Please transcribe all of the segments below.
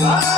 Ah!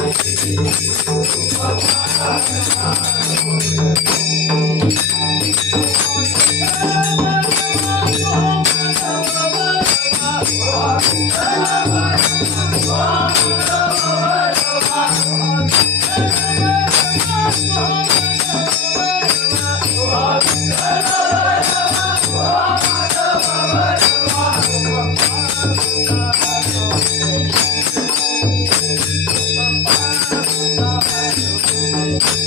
Oh,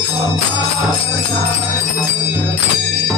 Thank you.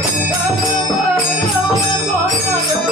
Bye.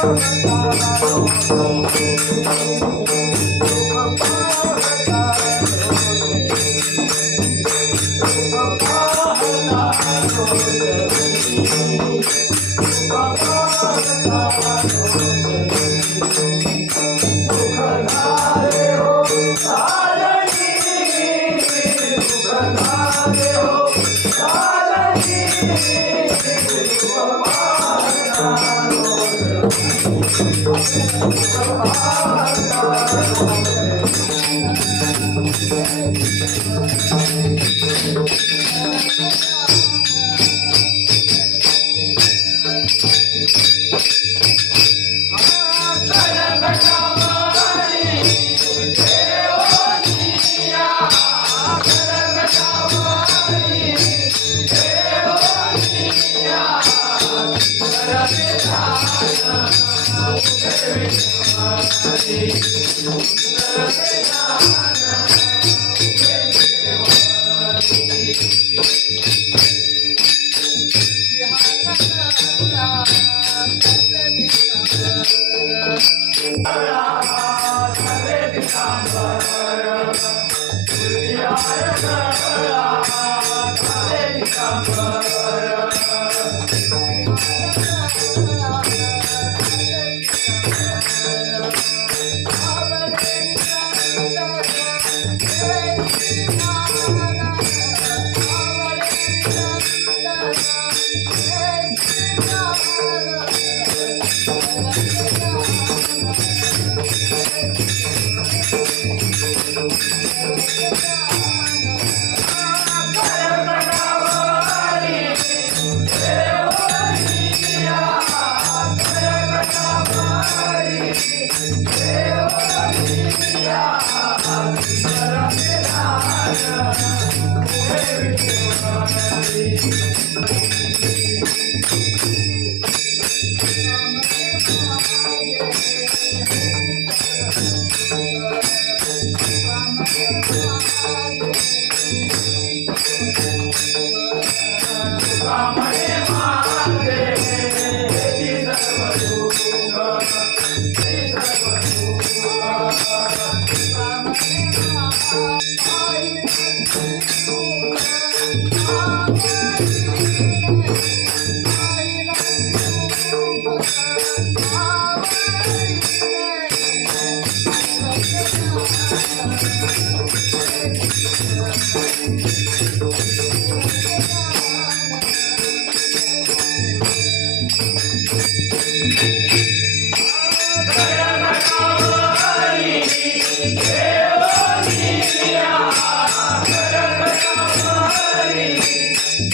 Thank you. Thank you. Yeah. Música Thank you. Thank you.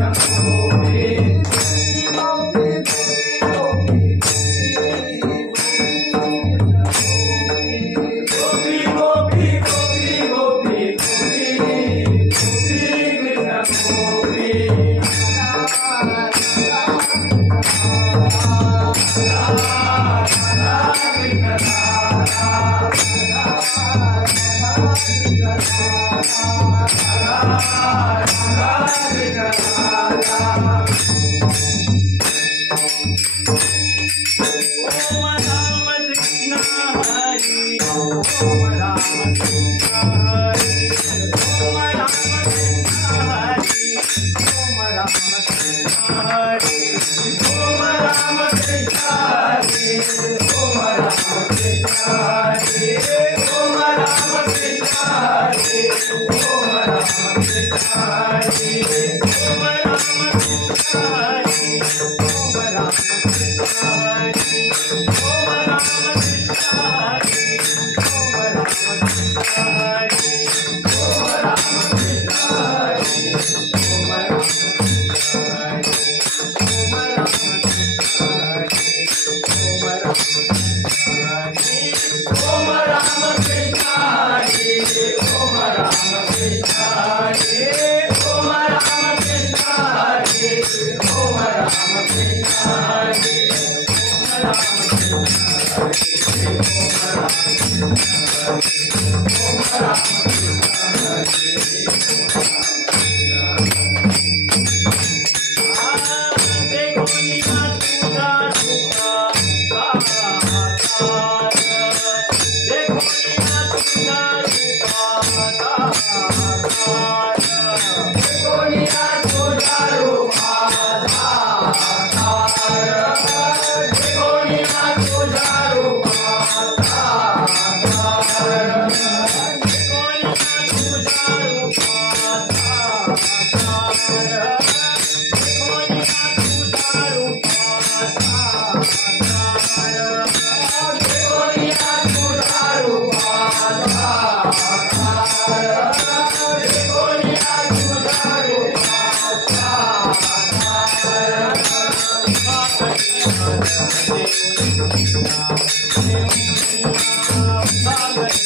Amor. Thank you. Música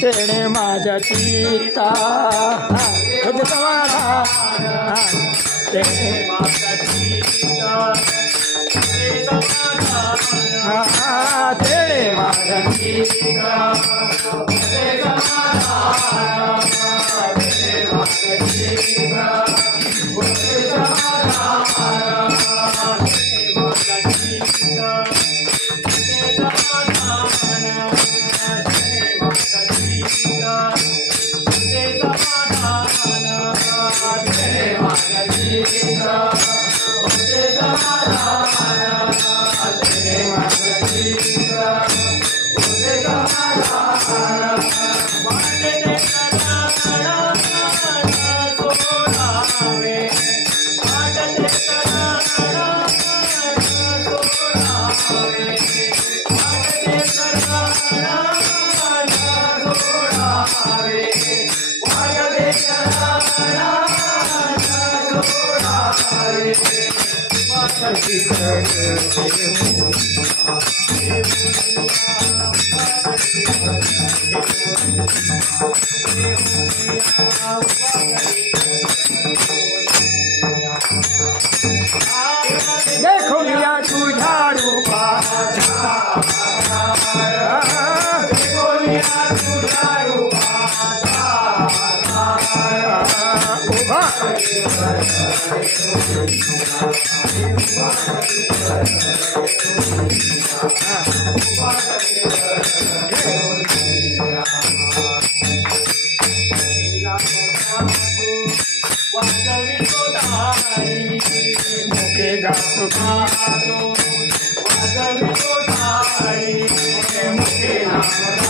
तेरे माझ्या चिता तेरे समाधान तेणे माझ्या चिता तेणे माझ्या चिता देखो मिया तू Oh, Thank you.